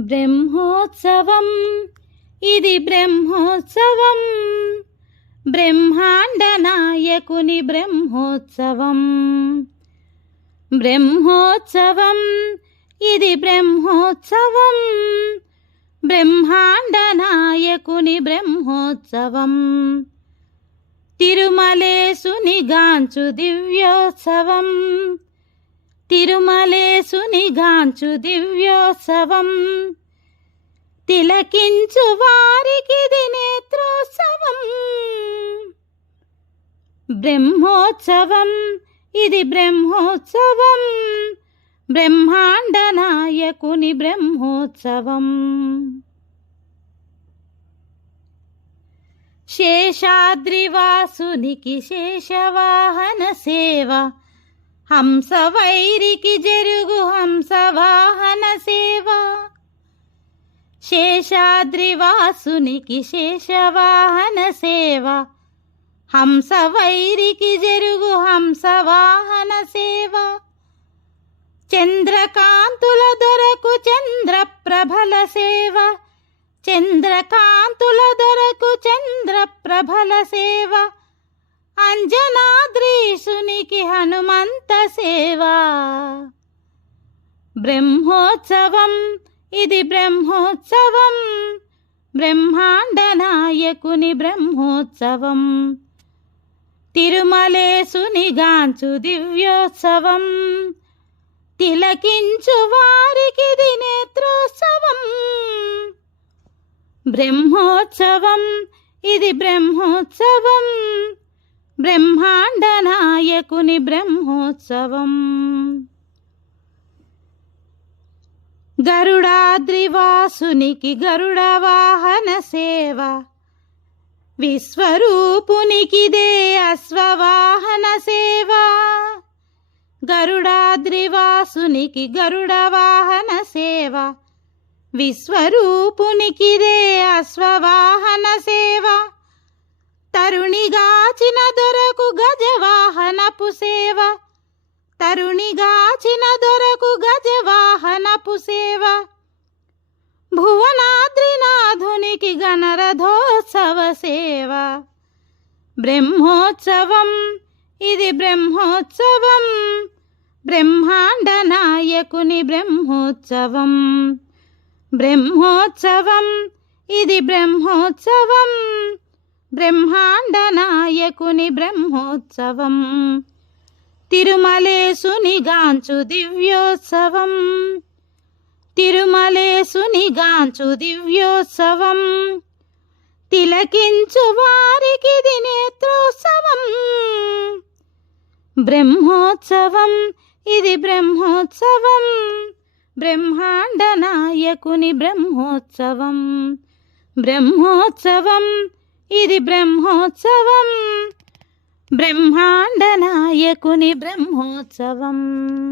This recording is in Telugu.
బ్రహ్మోత్సవం ఇది బ్రహ్మోత్సవం, బ్రహ్మాండ నాయకుని బ్రహ్మోత్సవం. బ్రహ్మోత్సవం ఇది బ్రహ్మోత్సవం, బ్రహ్మాండ నాయకుని బ్రహ్మోత్సవం. తిరుమలేసుని గాంచు దివ్యోత్సవం, తిరుమలేసుని గాంచు దివ్యోత్సవం. తిలకించు వారికిది నేత్రోత్సవం. బ్రహ్మోత్సవం ఇది బ్రహ్మోత్సవం, బ్రహ్మాండ నాయకుని బ్రహ్మోత్సవం. శేషాద్రివాసునికి శేషవాహన సేవ, హంసవైరికి జరుగు హంసవాహన సేవ. శేషాద్రివాసునికి శేషవాహన సేవ, హంసవైరికి జరుగు హంసవాహన సేవ. చంద్రకాంతుల దొరకు చంద్రప్రభల సేవ, చంద్రకాంతుల దొరకు చంద్రప్రభల సేవ. అంజనాద్రీసునికి హనుమంత సేవ. బ్రహ్మోత్సవం ఇది బ్రహ్మోత్సవం, బ్రహ్మాండ నాయకుని బ్రహ్మోత్సవం. తిరుమలేసుని గాంచు దివ్యోత్సవం, తిలకించు వారికిది నేత్రోత్సవం. బ్రహ్మోత్సవం ఇది బ్రహ్మోత్సవం, బ్రహ్మాండ నాయకుని బ్రహ్మోత్సవం. గరుడాద్రివాసునికి గరుడ వాహన సేవ, విశ్వరూపునికిదే అశ్వవాహన సేవ. గరుడాద్రివాసునికి గరుడ వాహన సేవ, విశ్వరూపునికిదే అశ్వవాహన సేవ. తరుణిగాచిన దొరకు గజవాహనపు సేవ, తరుణిగాచిన దొరకు గజవాహనపు సేవ. భువనాద్రినాథునికి గణరథోత్సవ సేవ. బ్రహ్మోత్సవం ఇది బ్రహ్మోత్సవం, బ్రహ్మాండ నాయకుని బ్రహ్మోత్సవం. బ్రహ్మోత్సవం ఇది బ్రహ్మోత్సవం, బ్రహ్మాండ నాయకుని బ్రహ్మోత్సవం. తిరుమలేసుని గాంచు దివ్యోత్సవం, తిరుమలేసుని గాంచు దివ్యోత్సవం. తిలకించు వారికిది నేత్రోత్సవం. బ్రహ్మోత్సవం ఇది బ్రహ్మోత్సవం, బ్రహ్మాండ నాయకుని బ్రహ్మోత్సవం. బ్రహ్మోత్సవం ఇది బ్రహ్మోత్సవం, బ్రహ్మాండ నాయకుని బ్రహ్మోత్సవం.